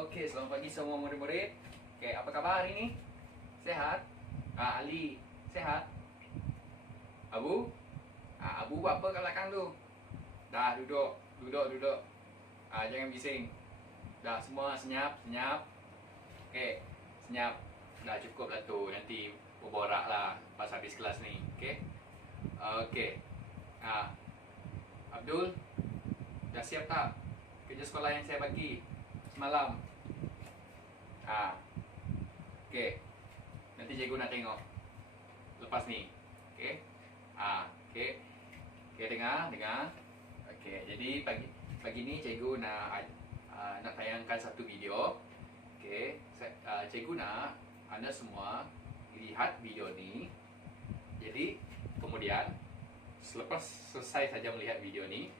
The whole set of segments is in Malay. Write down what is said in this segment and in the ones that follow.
Oke, selamat pagi semua murid-murid. Oke, apa kabar hari ini? Sehat? Ali, sehat? Abu? Abu buat apa kat belakang tu? Dah, duduk, duduk. Jangan bising. Dah, semua senyap. Oke, senyap. Dah cukup lah tu, nanti berborak lah pas habis kelas ni. Oke. Abdul, dah siap tak kerja sekolah yang saya bagi semalam? Oke. Nanti cikgu nak tengok lepas ni. Oke, dengar. Oke, jadi pagi ni cikgu nak tayangkan satu video. Oke, cikgu nak anda semua lihat video ni. Jadi kemudian selepas selesai saja melihat video ni,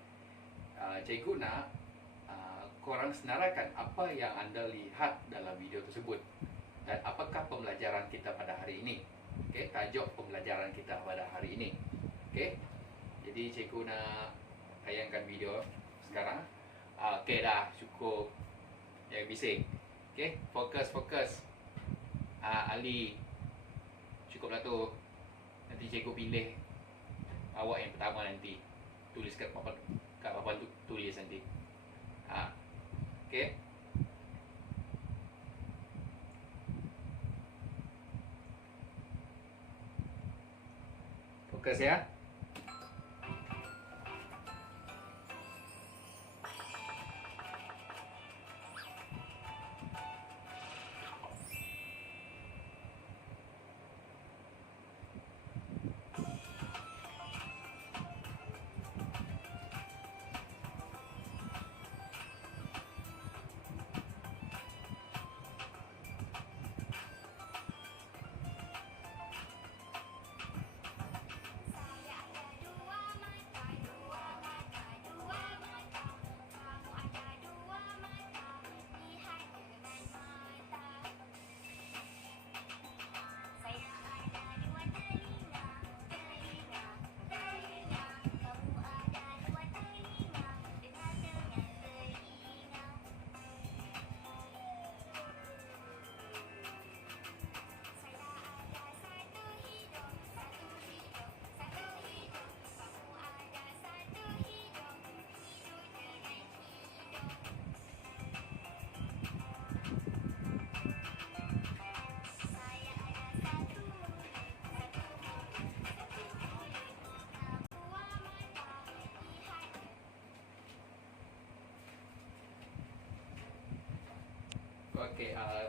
cikgu nak korang senaraikan apa yang anda lihat dalam video tersebut dan apakah pembelajaran kita pada hari ini. Tajuk pembelajaran kita pada hari ini. Jadi cikgu nak tayangkan video sekarang. Dah cukup. Jangan bising. Fokus. Ali, cukuplah tu. Nanti cikgu pilih awak yang pertama nanti. Tulis kat papan tulis nanti. Fokus ya.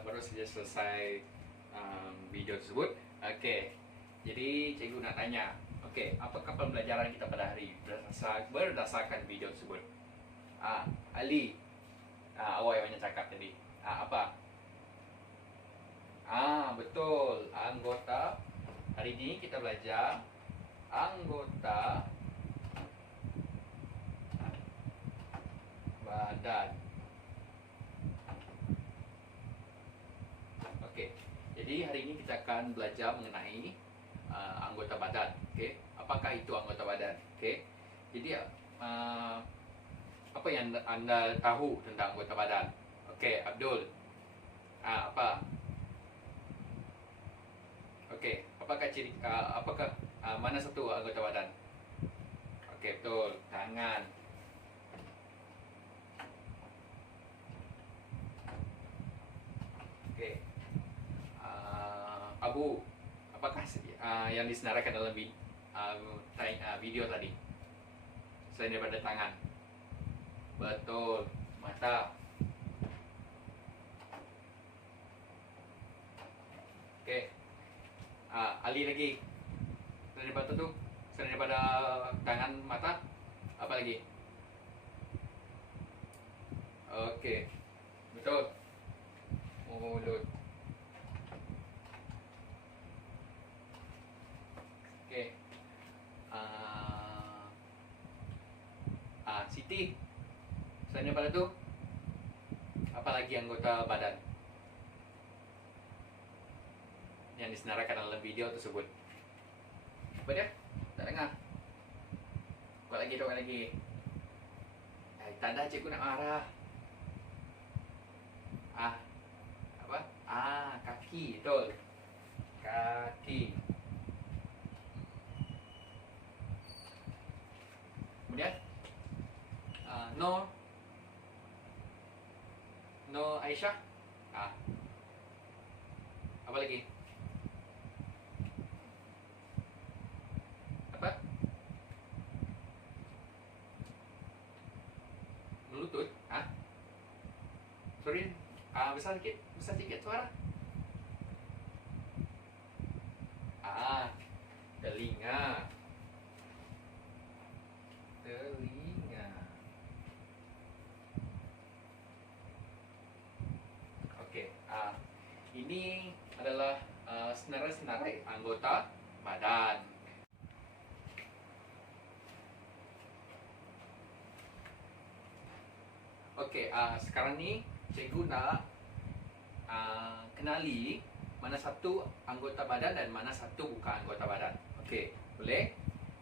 Baru saja selesai video tersebut. Jadi cikgu nak tanya, apakah pembelajaran kita pada hari berdasarkan video tersebut? Ali, awak yang banyak cakap tadi. Apa? Betul, anggota. Hari ini kita belajar anggota badan. Jadi hari ini kita akan belajar mengenai anggota badan. Apakah itu anggota badan? Jadi apa yang anda tahu tentang anggota badan? Abdul. Apa? Apakah mana satu anggota badan? Betul, tangan. Abu, apakah yang disenaraikan dalam video tadi selain daripada tangan? Betul, mata. Ali lagi. Selain daripada tu, selain daripada tangan, mata, apa lagi? Betul, mulut. Siti, selain daripada tu, apa lagi anggota badan yang disenaraikan dalam video tersebut? Apa dia? Tak dengar. Kuat lagi. Tak ada, cikgu nak marah. Apa? Kaki, betul. Kaki. Kemudian no Aisyah. Apa lagi? Apa? Melutut. Sorry. Besar sedikit suara. Telinga. Oke. Ini adalah senarai-senarai anggota badan. Oke, sekarang ni cikgu nak kenali mana satu anggota badan dan mana satu bukan anggota badan. Okey, boleh?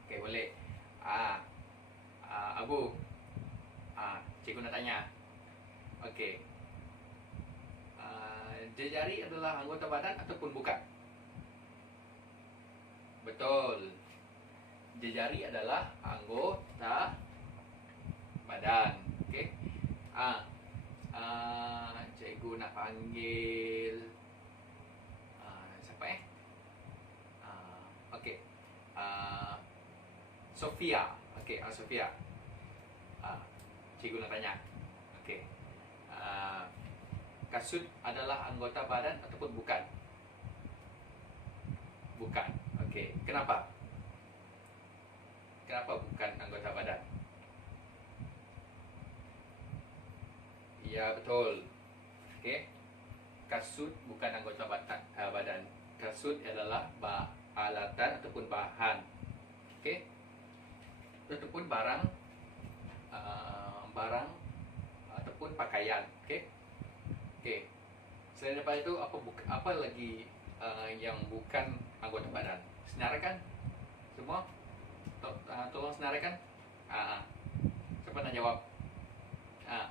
Okey, boleh. Abu, cikgu nak tanya. Okey. Jari adalah anggota badan ataupun bukan? Betul. Jari adalah anggota badan. Okey. Cikgu nak panggil siapa okey. Sofia. Okey, Sofia. Cikgu nak tanya. Okey. Kasut adalah anggota badan ataupun bukan? Bukan. Okey. Kenapa? Kenapa bukan anggota badan? Ya, betul. Okey. Kasut bukan anggota badan. Kasut adalah alatan ataupun bahan. Okey. Ataupun barang ataupun pakaian. Okey. Okey. Selain daripada itu, apa lagi yang bukan anggota badan? Senaraikan semua. Tolong senaraikan. Siapa nak jawab?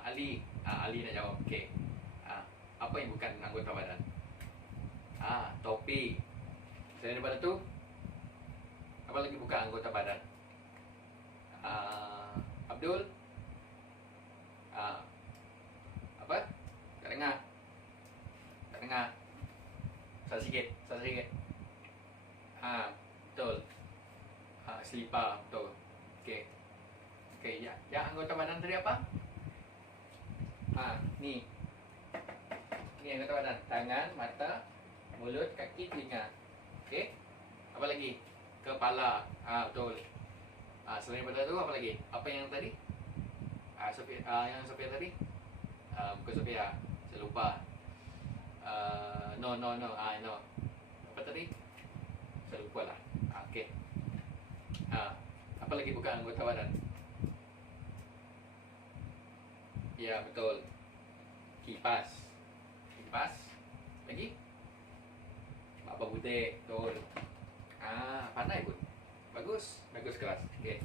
Ali. Ali nak jawab. Okey. Apa yang bukan anggota badan? Topi. Selain daripada itu, apa lagi bukan anggota badan? Abdul. Apa? Tak dengar. Tak dengar. Salah sikit. Betul. Selipar. Betul. Okey. Okey, yang anggota badan tadi apa? Ni. Ni anggota badan. Tangan, mata, mulut, kaki, telinga. Okey. Apa lagi? Kepala. Betul. Selain daripada itu apa lagi? Apa yang tadi? Yang Sophia tadi? Bukan Sophia. Saya lupa. No. No. Apa tadi? Saya lupa lah. Okey. Apa lagi bukan anggota badan? Ya, betul. Kipas. Lagi? Bapa putih. Betul. Pandai pun. Bagus kelas. Okey.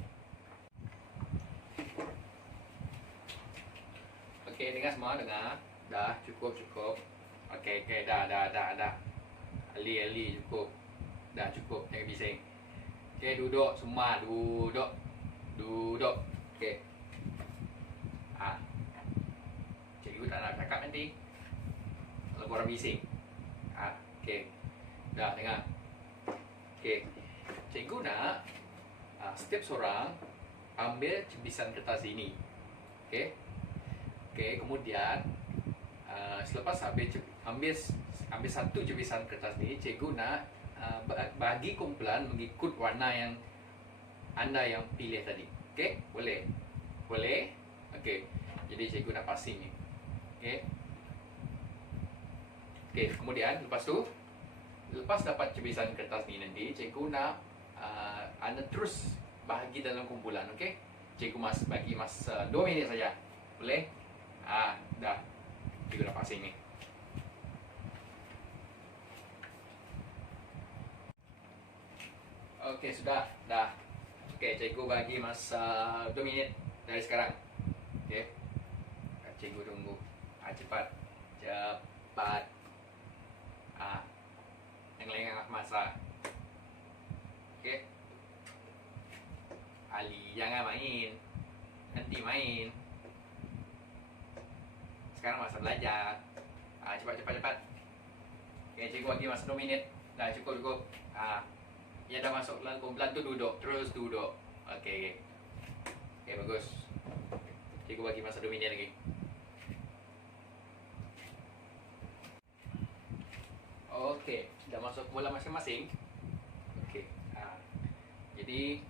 Okey, dengar semua, dengar. Dah, cukup. Okey, dah. Ali, cukup. Dah cukup, jangan bising. Okey, duduk semua, duduk. Okey. Cikgu tak nak cakap nanti. Kalau korang bising. Okey. Dah, dengar. Okey. Cikgu nak setiap seorang ambil cebisan kertas ini. Okey. Kemudian selepas ambil satu cebisan kertas ni, cikgu nak bagi kumpulan mengikut warna yang anda yang pilih tadi. Okey? Boleh? Okey. Jadi cikgu nak passing ni. Okey, kemudian lepas dapat cebisan kertas ni nanti, cikgu nak anda terus bahagi dalam kumpulan. Okey? Cikgu bagi masa 2 minit saja. Boleh? Dah. Cikgu nak passing ni. Okey, sudah. Dah. Okey, cikgu bagi masa 2 minit dari sekarang. Okey. Cikgu tunggu. Cepat. berhenti main. Sekarang masa belajar. Cepat. Oke, cikgu bagi masa 2 minit. Dah cukup. Ya dah masuk dalam kumpulan tu, duduk. Terus duduk. Okey. Okey, bagus. Cikgu bagi masa 2 minit lagi. Okey, dah masuk kumpulan masing-masing. Okey. Jadi,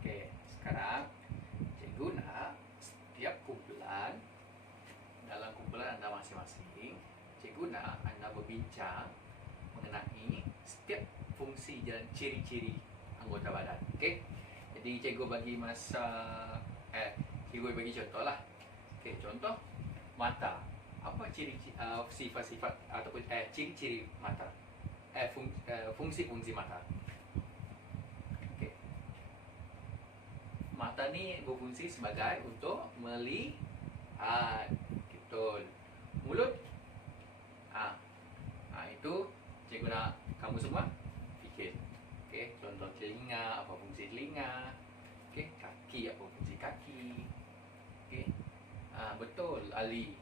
okey, sekarang cikgu nak setiap kumpulan, dalam kumpulan anda masing-masing, cikgu nak anda berbincang mengenai setiap fungsi dan ciri-ciri anggota badan. Okey. Jadi cikgu bagi cikgu bagi contoh lah. Okey, contoh mata. Apa sifat-sifat ataupun ciri-ciri mata? Fungsi-fungsi mata. Okey. Mata ni berfungsi sebagai untuk melihat. Betul. Mulut. Itu cikgu nak kamu semua fikir. Okey, contoh telinga, apa fungsi telinga. Okey, kaki, apa fungsi kaki. Okey. Betul, Ali.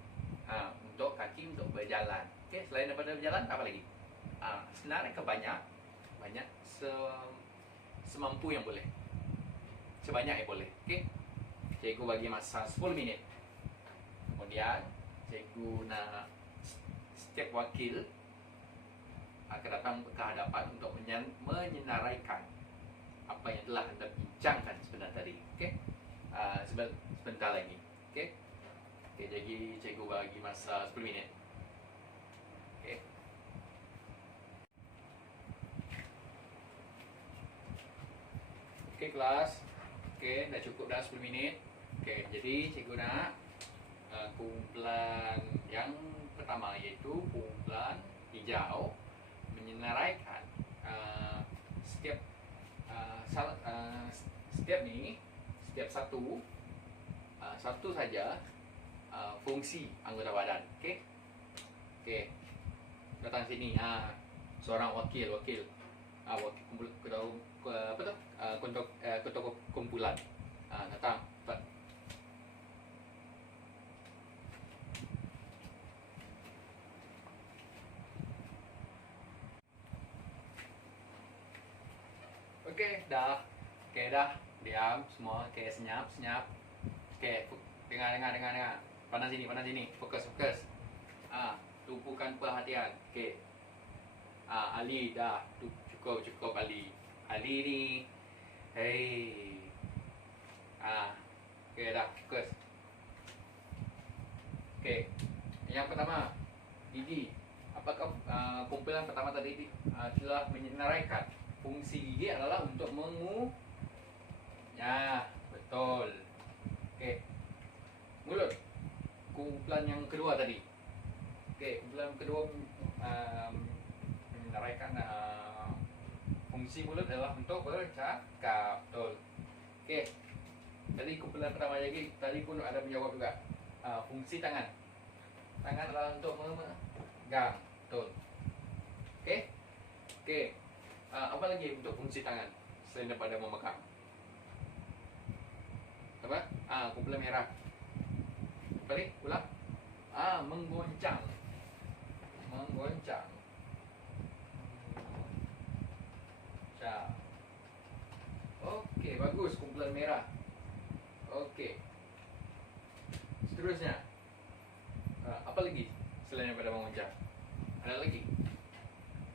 Untuk kaki untuk berjalan. Okey, selain daripada berjalan apa lagi? Sebenarnya banyak semampu yang boleh. Sebanyak yang boleh. Okey. Cikgu bagi masa 10 minit. Kemudian cikgu nak setiap wakil akan datang ke hadapan untuk menyenaraikan apa yang telah anda bincangkan sebentar tadi. Okey. Sebentar lagi. Okey. Okey, jadi cikgu bagi masa 10 minit. Okey. Okey, kelas. Okey, dah cukup dah 10 minit. Okey, jadi cikgu nak kumpulan yang pertama, iaitu kumpulan hijau, menyenaraikan setiap satu saja fungsi anggota badan. Okey. Okey. Datang sini. Seorang wakil. Wakil ketua kumpulan. Datang. Cepat. Okey, dah. Diam semua. Okey, senyap. Okey, dengar. Pandang sini. Fokus. Tumpukan perhatian. Okey. Ali dah. Cukup Ali. Ali ni. Hei. Okey, dah. Fokus. Okey. Yang pertama, gigi. Apakah kumpulan pertama tadi telah menyenaraikan fungsi gigi adalah untuk Ya, betul. Okey. Mulut. Kumpulan yang kedua tadi. Okey, kumpulan kedua menyenaraikan fungsi mulut adalah untuk bercakap. Betul. Okey. Tadi kumpulan pertama lagi, tadi pun ada menjawab juga. Fungsi tangan. Tangan adalah untuk memegang. Betul. Okey. Okey. Apa lagi untuk fungsi tangan selain daripada memegang? Apa? Kumpulan merah. Apa ni? Ulang. Menggoncang. Okey, bagus, kumpulan merah. Okey. Seterusnya. Apa lagi selain daripada menggoncang? Ada lagi?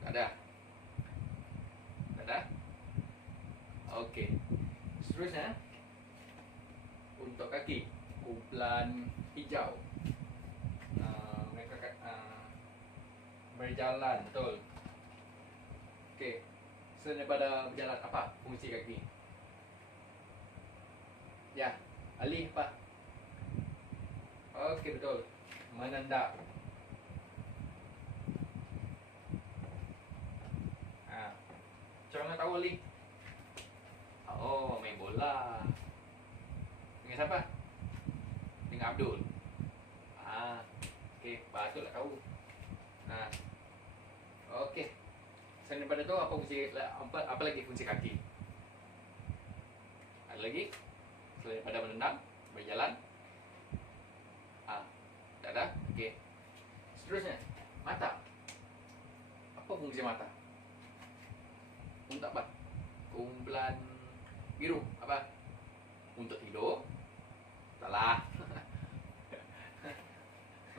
Tak ada. Okey. Seterusnya, untuk kaki, kumpulan hijau. Mereka berjalan. Betul. Okey. Selain daripada berjalan, apa fungsi kaki? Ya, Ali apa? Okey, betul. Menendang. Macam mana tahu Ali? Main bola. Dengan siapa? Dengan Abdul. Okey, patutlah tahu. Okey. Selain daripada tu, apa lagi fungsi kaki? Ada lagi? Selain daripada menendang, berjalan, Okey. Seterusnya, mata. Apa fungsi mata? Untuk apa? Kumpulan biru. Apa? Untuk tidur. Salah.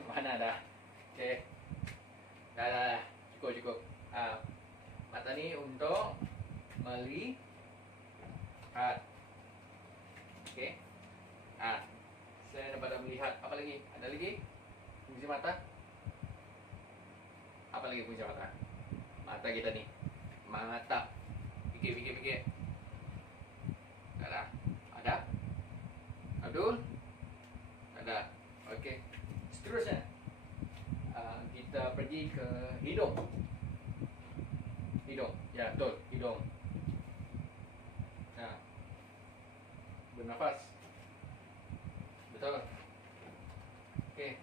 Mana dah? Okey. Dah. Cukup. Mata ni untuk melihat. Okey. Saya dapat melihat. Apa lagi? Ada lagi? Fungsi mata? Apa lagi fungsi mata? Mata kita ni. Mata. Fikir. Ada? Abdul? Ada. Okey. Seterusnya, kita pergi ke hidung. Ya, betul. Hidung. Bernafas. Betul. Okey.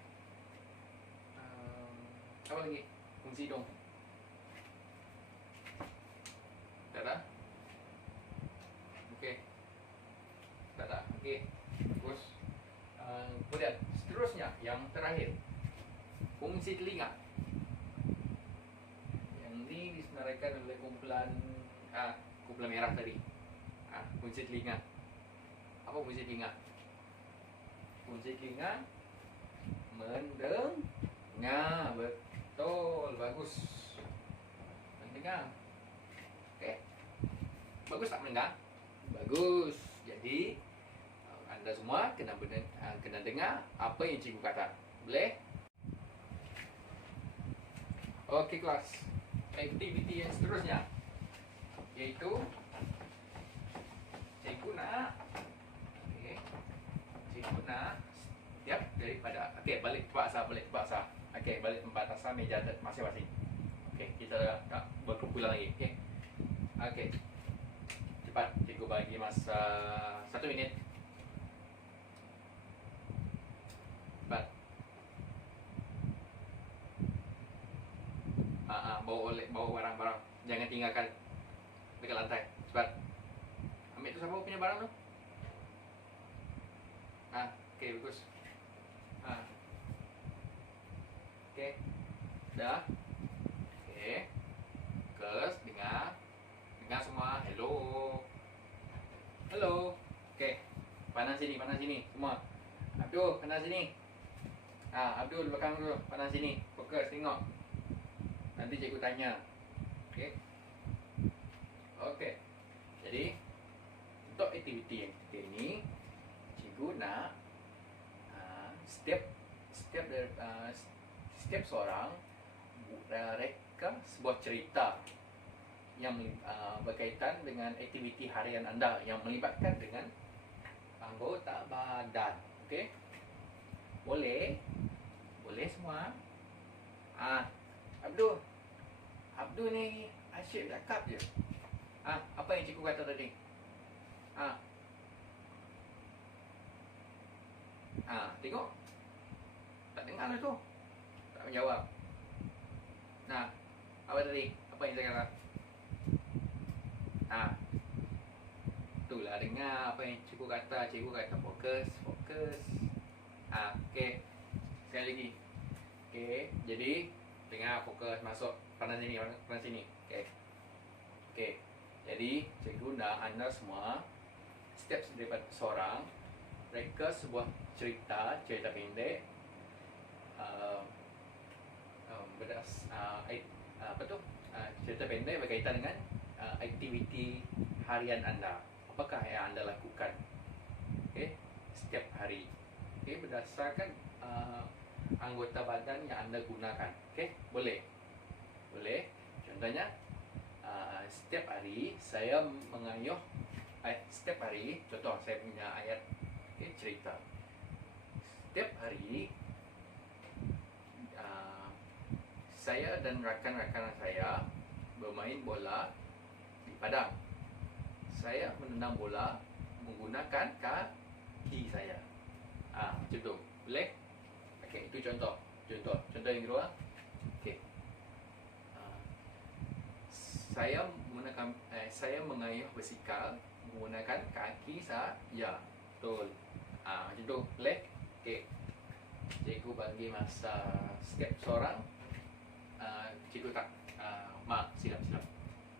Apa lagi? Fungsi hidung. Tak ada? Okey. Tak ada. Okey. Bagus. Kemudian seterusnya, yang terakhir, fungsi telinga. Yang ni disenaraikan oleh kumpulan merah tadi. Fungsi telinga. Apa fungsi telinga? Fungsi telinga mendengar. Betul, bagus. Mendengar. Okey. Bagus tak mendengar? Bagus. Jadi anda semua kena dengar apa yang cikgu kata. Boleh? Okey kelas. Aktiviti yang seterusnya iaitu cikgu nak setiap daripada balik tempat asal. Balik tempat asal meja masing-masing. Okey, kita tak berkumpulan lagi. Okey. Cepat, cikgu bagi masa 1 minit. Cepat. Bawa barang-barang. Jangan tinggalkan dekat lantai. Cepat. Ambil tu siapa punya barang tu? Okey, bagus. Okey. Dah. Okey. Kes, dengar semua. Hello. Okey. Pandang sini semua. Abdul, pandang sini. Abdul belakang dulu, pandang sini. Fokus, tengok. Nanti cikgu tanya. Okey. Jadi untuk aktiviti yang ketiga ini, cikgu nak setiap seorang reka sebuah cerita yang berkaitan dengan aktiviti harian anda yang melibatkan dengan anggota badan. Okey? Boleh semua. Abdul ni asyik cakap je. Apa yang cikgu kata tadi? Tengok. Tak dengar lah tu. Tak menjawab. Apa tadi? Apa yang saya kata? Itulah, dengar apa yang cikgu kata. Cikgu kata fokus. Okey. Sekali lagi. Okey, jadi dengar, fokus, masuk, pandang sini. Okey. Jadi cikgu nak anda semua setiap daripada seorang reka sebuah cerita pendek cerita pendek berkaitan dengan aktiviti harian anda. Apakah yang anda lakukan setiap hari, berdasarkan anggota badan yang anda gunakan. Boleh. Contohnya, setiap hari saya mengayuh. Setiap hari, contoh saya punya ayat cerita. Setiap hari saya dan rakan-rakan saya bermain bola di padang. Saya menendang bola menggunakan kaki saya. Macam tu. Boleh? Okey, itu contoh yang kedua. Okey. Saya mengayuh basikal menggunakan kaki saya. Betul. Macam tu. Boleh? Okey. cikgu bagi masa setiap seorang. Cikgu tak, silap.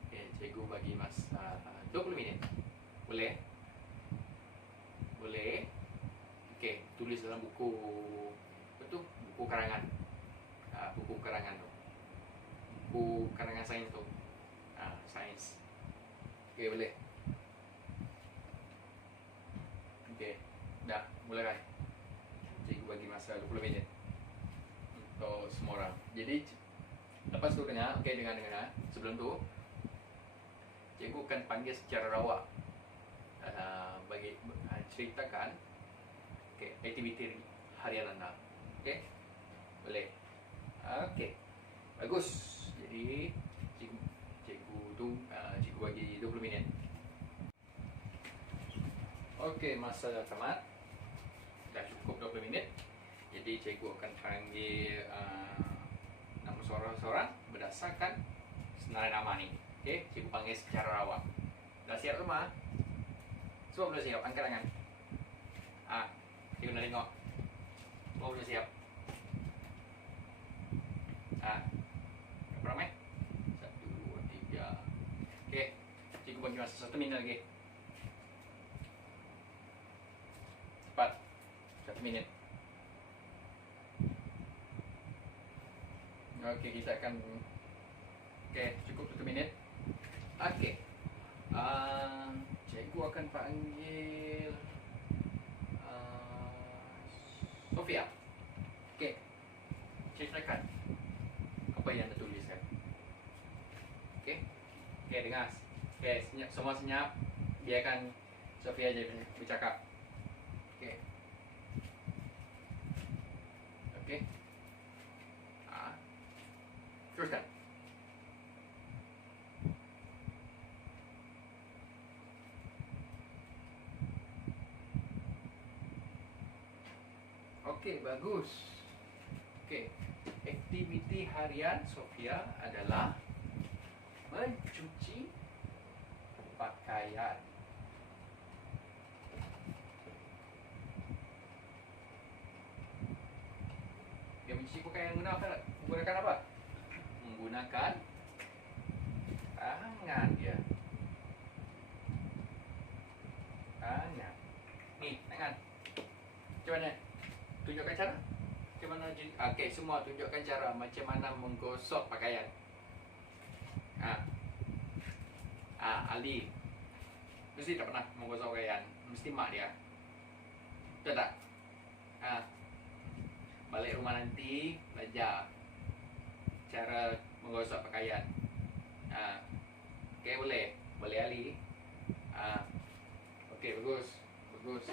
Okay, cikgu bagi masa 20 minit. Boleh? Boleh. Okay, tulis dalam buku, apa tu? Buku karangan. Buku karangan tu. Buku karangan sains tu. Sains. Okay, boleh. Okay, dah, mulakan. Cikgu bagi masa 20 minit untuk semua orang. Jadi lepas tu dengar, okay, dengar. Sebelum tu, cikgu akan panggil secara rawak, bagi ceritakan, okay, aktiviti harian anda. Okay, boleh. Okay, bagus. Jadi cikgu tu, cikgu bagi 20 minit. Okay, masa dah tamat. Dah cukup 20 minit. Jadi cikgu akan panggil nama seorang-seorang berdasarkan senarai nama ni. Okay, cikgu panggil secara rawak. Dah siap semua? Semua belum siap? Angkat tangan. Cikgu nak tengok. Semua belum siap? Berapa ramai? 1, 2, 3. Okay, cikgu bagi masa 1 minit lagi. Cepat. 1 minit. Okay, kita akan. Okay, cukup 1 minit. Okay, cikgu akan panggil Sofia. Okay, ceritakan apa yang anda tuliskan. Okay, dengar. Okay, senyap, semua senyap. Biarkan Sofia je bercakap. Okay. Teruskan. Okey, bagus. Okey, aktiviti harian Sofia adalah mencuci pakaian. Dia mencuci pakaian menggunakan apa? Menggunakan tangan dia. Tangan. Ni, tangan. Macam mana? Tunjukkan cara. Macam mana? Okey, semua tunjukkan cara macam mana menggosok pakaian. Ali mesti tak pernah menggosok pakaian. Mesti mak dia. Betul tak? Balik rumah nanti belajar cara menggosok pakaian. Okey, boleh? Boleh Ali? Okey, bagus. Bagus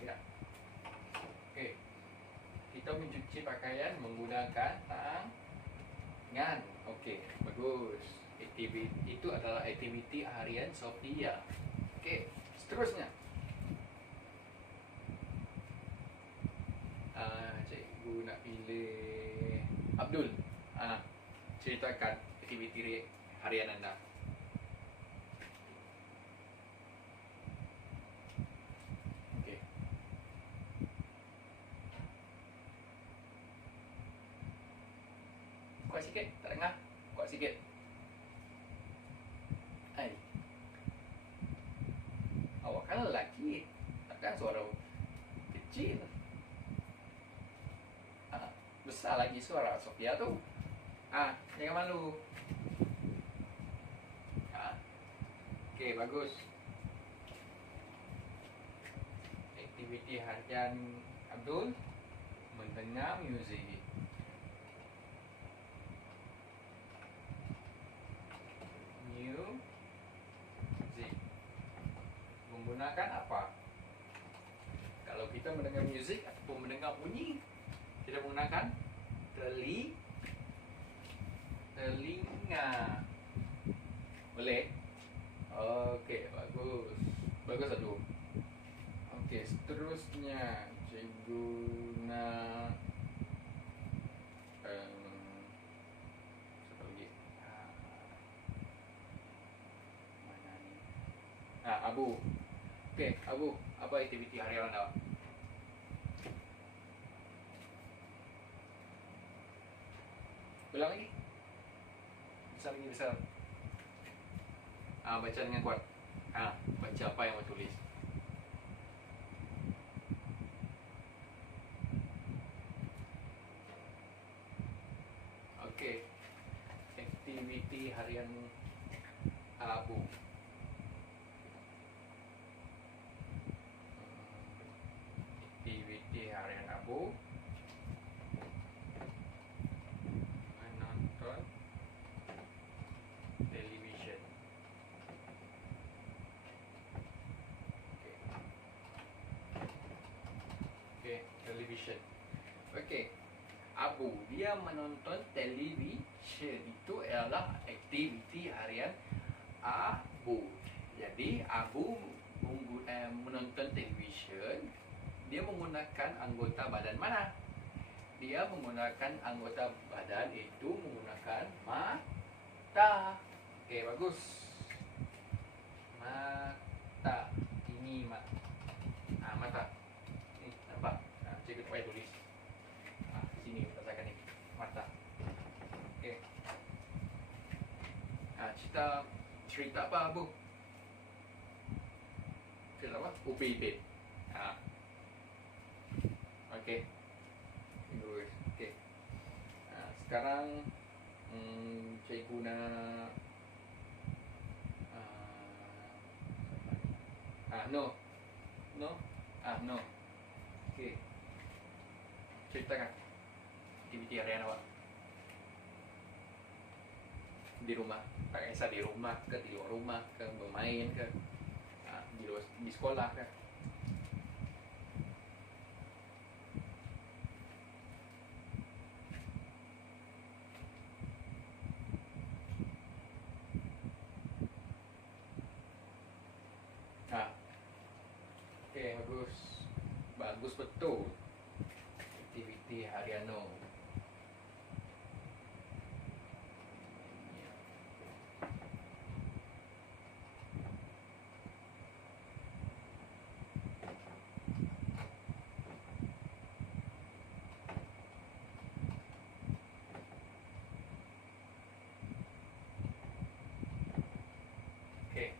ya. Okey. Kita mencuci pakaian menggunakan tangan. Okey, bagus. Aktiviti itu adalah aktiviti harian Sofia. Okey, seterusnya. Cikgu nak pilih Abdul. Ceritakan aktiviti harian anda. Okey. Kuat sikit, tak dengar. Kuat sikit. Awak kan lelaki, takkan suara kecil. Besar lagi suara Sofia tu. Jangan malu. Okey, bagus. Aktiviti harian Abdul mendengar muzik. Music. Menggunakan apa? Kalau kita mendengar muzik ataupun mendengar bunyi, kita menggunakan telinga. Boleh? Okey, bagus. Bagus satu. Okey, seterusnya cikgu nak siapa lagi? Mana ni? Abu. Okey, Abu, apa aktiviti harian anda? Ulang lagi. Besar lagi, besar. Baca dengan kuat. Baca apa yang mau tulis. Okey. Aktiviti harian Abu. Aktiviti harian Abu. Menonton television. Okey, television. Okey. Abu, dia menonton television. Itu adalah aktiviti harian Abu. Jadi Abu menonton television. Dia menggunakan anggota badan mana? Dia menggunakan anggota badan itu menggunakan mata. Okey, bagus. Mata. Ini mata. Ni nampak? Cikgu tak payah tulis. Sini letakkan ni. Mata. Okey. Cerita apa, Abu? Cerita apa? Upin Ipin. Okey. Okey. Sekarang cikgu nak no. No. Okey. Ceritakan aktiviti harian awak di rumah. Tak kisah di rumah ke, di luar rumah ke, bermain ke, di sekolah ke. Okey, bagus. Bagus betul. Aktiviti harian no. Okey.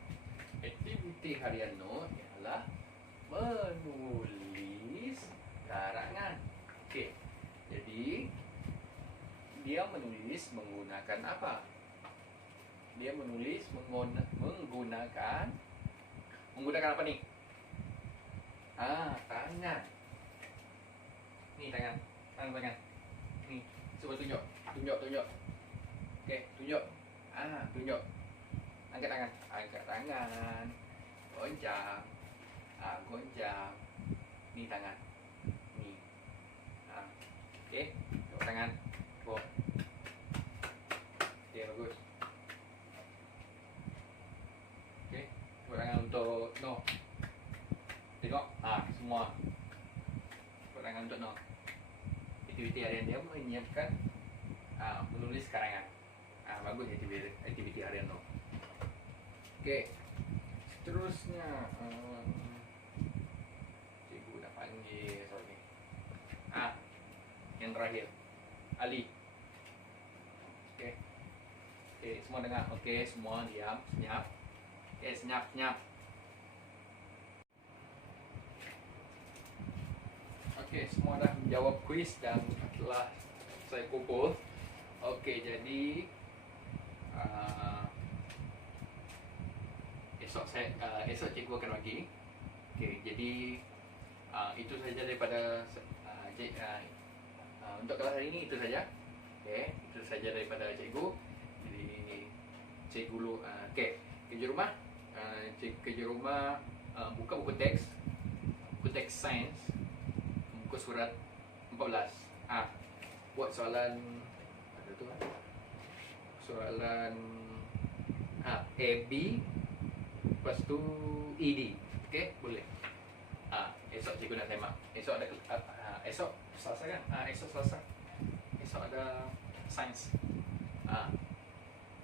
Aktiviti harian no ialah menulis karangan. Okey. Jadi dia menulis menggunakan apa? Dia menulis menggunakan apa ni? Tangan. Ni tangan. Tangan. Ni. Cuba tunjuk. Okey, tunjuk. Tunjuk. Angkat tangan. Goncang. Goncang. Ni tangan. Ni. Okey, tepuk tangan. Tepuk. Okey, bagus. Okey, tepuk tangan untuk no. Tengok. Semua. Tepuk tangan untuk no. Aktiviti harian dia menyiapkan menulis karangan. Bagus aktiviti harian no. Okey. Seterusnya cikgu nak panggil sorry. Yang terakhir Ali. Okey. Okey, semua dengar. Okey, semua diam, senyap. Okey, senyap. Okey, semua dah menjawab kuis dan telah saya kumpul. Okey, jadi esok cikgu akan bagi. Okey, jadi itu saja daripada untuk kelas hari ini, itu saja. Okey, itu saja daripada cikgu. Jadi cikgu okey, kerja rumah buka buku teks sains, muka surat 14. Buat soalan ada tu soalan AB lepas tu ED. Okey, boleh. Esok cikgu nak semak. Esok ada esok Selasa kan? Esok Selasa. Esok ada sains.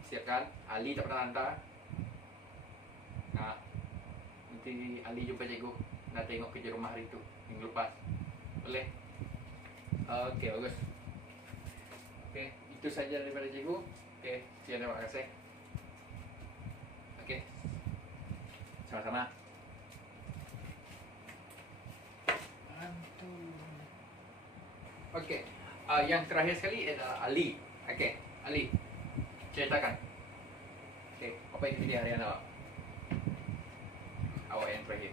Siapkan. Ali tak pernah hantar. Nanti Ali jumpa cikgu. Nak tengok kerja rumah hari tu, minggu lepas. Boleh? Okey, bagus. Okey, Itu saja daripada cikgu. Okey, sekian, terima kasih. Okey, sama-sama. Okey, yang terakhir sekali adalah Ali. Okey, Ali, ceritakan. Okey, apa aktiviti harian awak? Awak yang terakhir.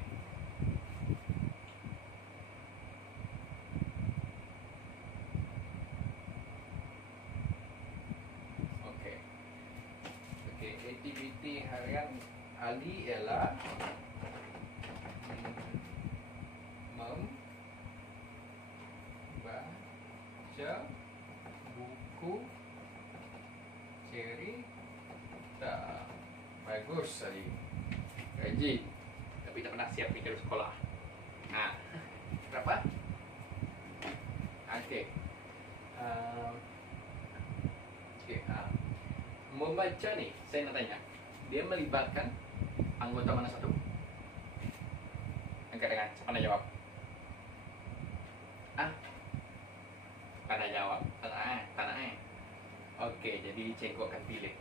Okey. Okey, aktiviti harian Ali ialah membaca buku cerita. Bagus Ali. Rajin. Tapi tak pernah siap pergi ke sekolah. Berapa? Okey. Okey. Membaca ni, saya nak tanya. Dia melibatkan anggota mana satu? Angkat tangan. Siapa nak jawab? Tak nak jawab. Tak nak. Okey, jadi cikgu akan pilih.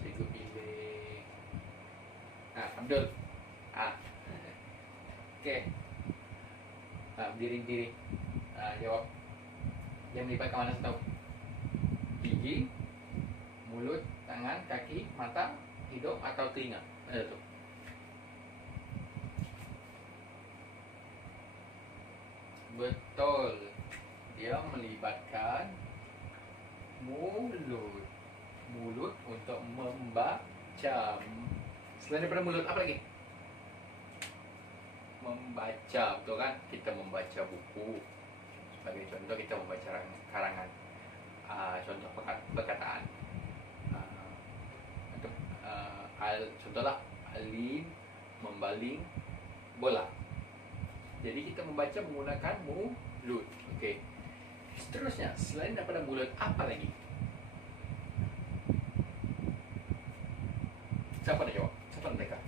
Cikgu pilih Abdul. Okey. Berdiri. Jawab. Yang melibatkan mana satu? Gigi, mulut, tangan, kaki, mata, hidung atau telinga? Mana tu? Betul. Dia melibatkan mulut. Mulut untuk membaca. Selain daripada mulut, apa lagi? Membaca, betul kan? Kita membaca buku. Sebagai contoh, kita membaca karangan. Contoh perkataan. Contohlah, Alim membaling bola. Jadi kita membaca menggunakan mulut. Okey. Seterusnya, selain daripada mulut, apa lagi? Siapa nak jawab? Siapa nak teka?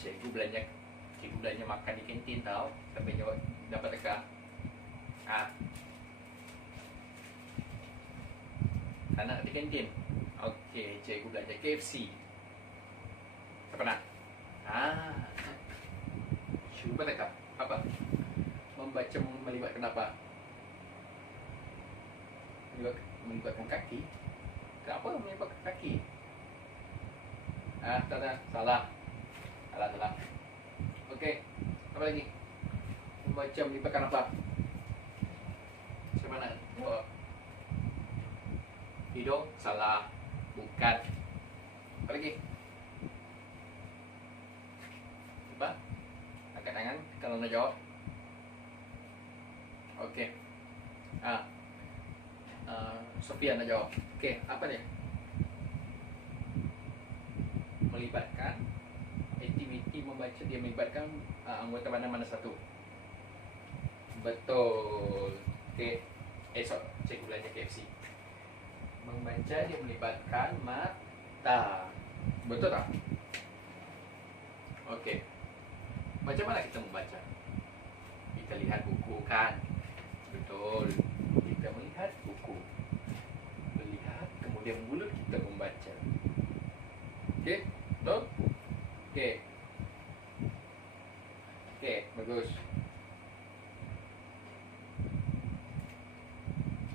Cikgu belanja makan di kantin tau. Siapa yang jawab dapat teka? Anak di kantin. Okey, cikgu belanja KFC. Siapa nak? Cuba teka. Apa? Membaca melibatkan apa? Melibatkan kaki. Kenapa melibatkan kaki? Tak. Salah. Okey. Apa lagi? Membaca melibatkan apa? Siapa nak jawab? Hidung? Salah. Bukan. Apa lagi? Cuba angkat tangan kalau nak jawab. Okey. Sofia nak jawab. Okey, apa dia? Melibatkan aktiviti membaca, dia melibatkan anggota mana satu? Betul. Okey. Esok cikgu belanja KFC. Membaca dia melibatkan mata. Betul tak? Okey. Macam mana kita membaca? Kita lihat buku kan? Betul. Kita melihat buku. Melihat, kemudian mulut kita membaca. Okey? Betul? Okey. Okey, bagus.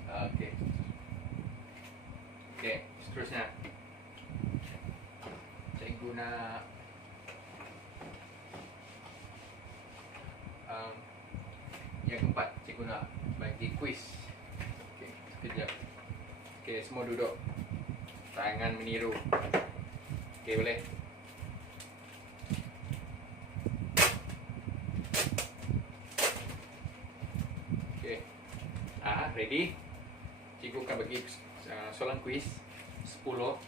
Okey. Okey, seterusnya. Cikgu nak yang keempat, cikgu nak bagi kuis. Okey, sekejap. Okey, semua duduk. Tangan meniru. Okey, boleh. Okey. Ready? Cikgu akan bagi soalan kuis 10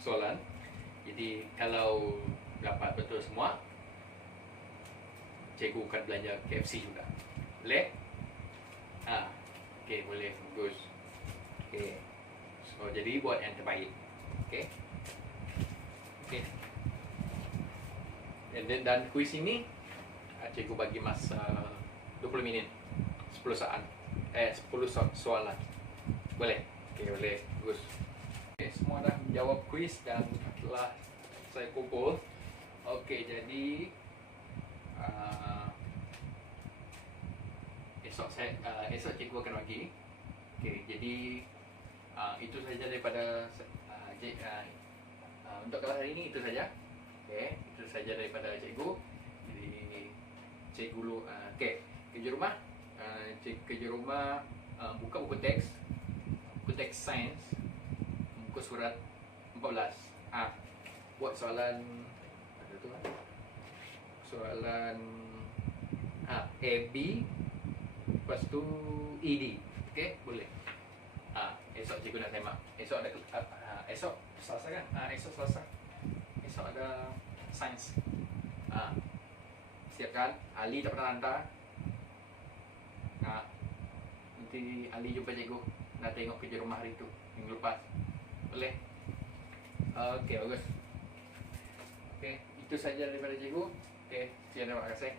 soalan. Jadi kalau dapat betul semua, cikgu akan belanja KFC juga. Boleh? Okey, boleh. Bagus. Okey. So, jadi buat yang terbaik. Okey. Okey. Dan kuis ini cikgu bagi masa 20 minit. 10 soalan. 10 soalan. Boleh? Okey, boleh. Bagus. Okey, semua dah menjawab kuis dan telah saya kumpul. Okey, jadi esok cikgu akan bagi. Okey, jadi itu saja daripada untuk kelas hari ini, itu saja. Okey, itu saja daripada cikgu. Jadi cikgu dulu okey, kerja rumah buka buku teks sains, muka surat 14. Buat soalan ada tu kan? Soalan AB lepas tu ED. Okey, boleh. Esok cikgu nak semak. Esok ada esok Selasa kan? Esok Selasa. Esok ada sains. Siapkan. Ali tak pernah hantar. Nanti Ali jumpa cikgu. Nak tengok kerja rumah hari tu minggu lepas. Boleh? Okey, bagus. Okey, itu saja daripada cikgu. Okey, sekian, terima kasih.